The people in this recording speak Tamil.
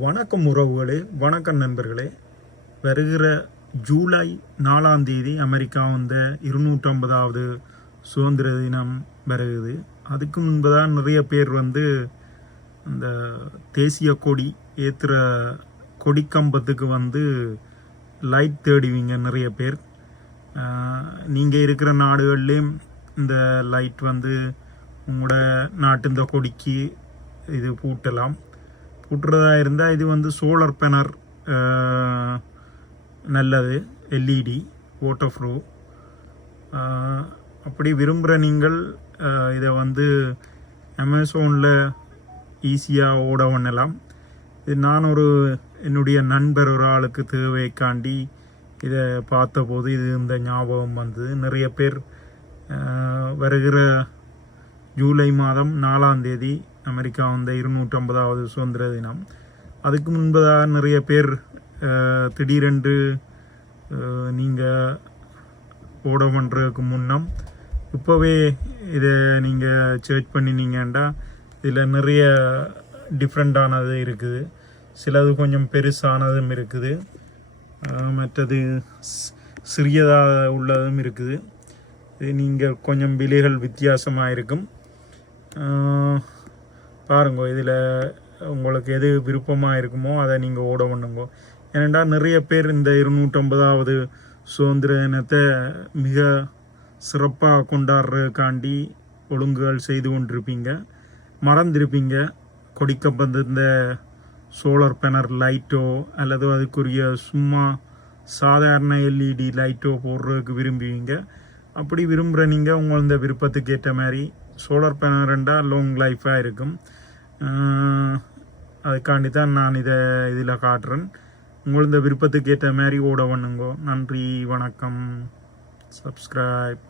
வணக்கம் உறவுகளே, வணக்கம் நண்பர்களே. வருகிற ஜூலை 4ஆம் தேதி அமெரிக்கா வந்த 250வது சுதந்திர தினம் வருகுது. அதுக்கு முன்புதான் நிறைய பேர் அந்த தேசிய கொடி ஏற்றுற கொடிக்கம்பத்துக்கு லைட் தேடுவீங்க நிறைய பேர். நீங்கள் இருக்கிற நாடுகள்லேயும் இந்த லைட் உங்களோட நாட்டு இந்த கொடிக்கு இது பூட்டலாம். பூட்டுறதா இருந்தால் இது சோலார் பேனல் நல்லது, எல்இடி வாட்டர் ப்ரூ. அப்படி விரும்புகிற நீங்கள் இதை அமேசானில் ஈஸியாக ஓட பண்ணலாம். இது நான் என்னுடைய நண்பர் ஒரு ஆளுக்கு தேவைக்காண்டி இதை பார்த்தபோது இந்த ஞாபகம் வந்தது. நிறைய பேர் வருகிற ஜூலை மாதம் 4ஆம் தேதி அமெரிக்கா 250வது சுதந்திர தினம். அதுக்கு முன்பதாக நிறைய பேர் திடீரென்று நீங்கள் ஓட பண்ணுறதுக்கு முன்னம் இப்போவே இதை நீங்கள் சர்ச் பண்ணினீங்கன்னா இதில் நிறைய டிஃப்ரெண்ட்டானது இருக்குது. சிலது கொஞ்சம் பெருசானதும் இருக்குது, மற்றது சிறியதாக உள்ளதும் இருக்குது. இது நீங்கள் கொஞ்சம் விலைகள் வித்தியாசமாக இருக்கும். பாருங்க, இதில் உங்களுக்கு எது விருப்பமாக இருக்குமோ அதை நீங்கள் ஓட பண்ணுங்க. ஏனெண்டா நிறைய பேர் இந்த 250வது சுதந்திர தினத்தை மிக சிறப்பாக கொண்டாடுறதுக்காண்டி ஒழுங்குகள் செய்து கொண்டிருப்பீங்க, மறந்திருப்பீங்க. கொடிக்கப்பந்த இந்த சோலார் பேனல் லைட்டோ அல்லது அதுக்குரிய சும்மா சாதாரண எல்இடி லைட்டோ போடுறதுக்கு விரும்புவீங்க. அப்படி விரும்புகிற நீங்கள் உங்கள் இந்த விருப்பத்துக்கு ஏற்ற மாதிரி சோலார் பேனல் ரெண்டாக லாங் லைஃபாக இருக்கும். அதுக்காண்டி தான் நான் இதில் காட்டுறேன். உங்கள் இந்த விருப்பத்துக்கு ஏற்ற மாதிரி ஓட பண்ணுங்கோ. நன்றி, வணக்கம், சப்ஸ்கிரைப்.